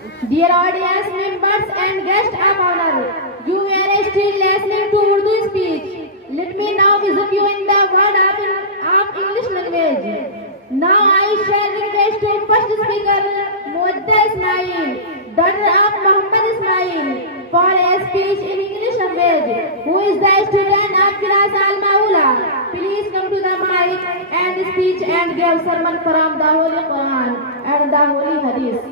Dear audience members and guests of honor, you are still listening to Urdu speech. Let me now visit you in the world of English language. Now I shall request to first speaker Muadda Ismail, daughter of Muhammad Ismail, for a speech in English language, who is the student of class Al-Maula. Please come to the mic and speech and give sermon from the Holy Quran and the Holy Hadith.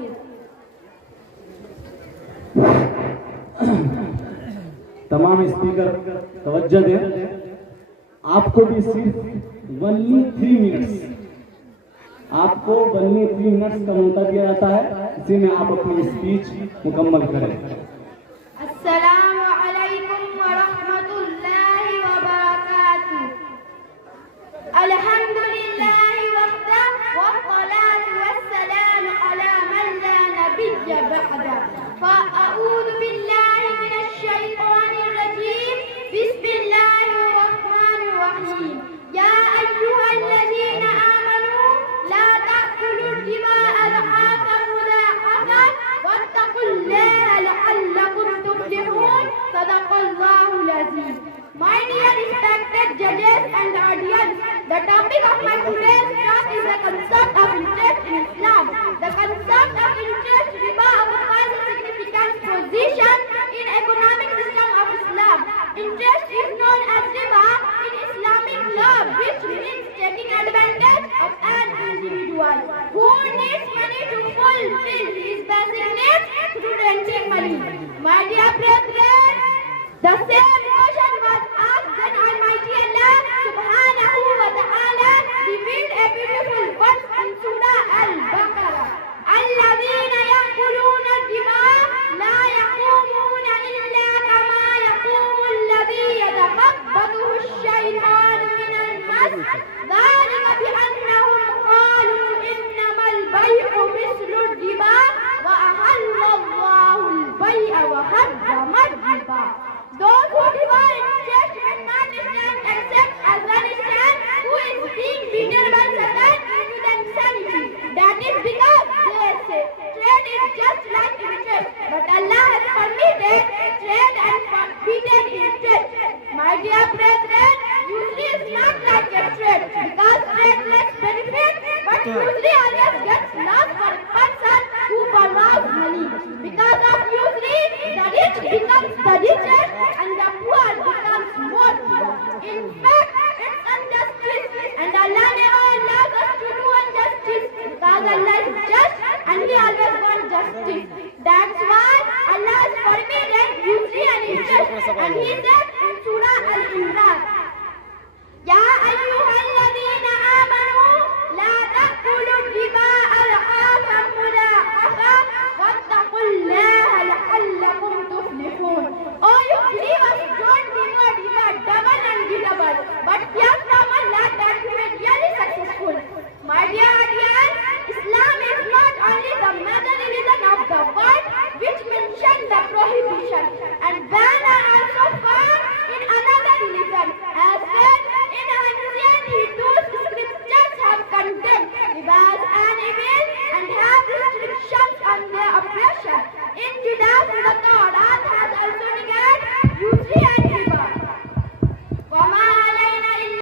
तमाम speaker तवज्जो दें। आपको भी सिर्फ only 3 minutes आपको only 3 minutes का मौका दिया जाता है, इसी में आप अपनी स्पीच मुकम्मल करें। अस्सलामु अलैकुम व रहमतुल्लाहि व बरकातुहू। अल्हम्दुलिल्लाहि वहदहु वस्सलातु वस्सलामु अला मन ला नबिय्य बअदा। फ़अऊज़ु बिल्लाहि मिनश शैतानिर रजीम। बिस्मिल्लाहिर रहमानिर रहीम। या अय्युहल्लज़ीना आमनू ला तअकुलुर रिबा अज़हाफन मुज़ाहफ़atan वत्तक़ुल्लाहा लअल्लकुम तुफ़्लिहून। सदक़ल्लाहुल अज़ीम। My dear respected judges and audience, the topic of my today's talk is the concept of interest in Islam. The concept of interest riba occupies a significant position in economic system of Islam. Interest is known as riba in Islamic law, which means taking advantage of an individual who needs money to fulfill his basic needs through lending money. My dear brethren, the same question was asked when Almighty Allah subhanahu wa ta'ala revealed a beautiful verse in Surah Al-Baqarah. الذين يأكلون الربا لا يقومون إلا كما يقوم الذي يتخبطه الشيطان من المس ذلك بأنهم قالوا إنما البيع مثل الربا وأحل الله البيع وحرم الربا. Those who devour interest will not stand except as one stand who is being beaten by Satan into the insanity. That is because they say trade is just like interest, but Allah has permitted trade and forbidden interest. My dear brethren, usually is not like a trade because trade lets benefit, but usually always gets loss for a person who borrows money. Because of usually, the rich becomes the richest and the poor becomes more poor. In fact, it's injustice, and Allah never allows us to do injustice because Allah is just and He always wants justice. That's why Allah has forbidden usury and interest, and He said in Surah Al-Imran, يا أيها الذين آمنوا لا تأكلوا الربا أضعافا مضاعفة واتقوا الله لعلكم تفلحون. Oh, you believers, don't devour riba double and double, but fear from Allah that you may be really successful. My dear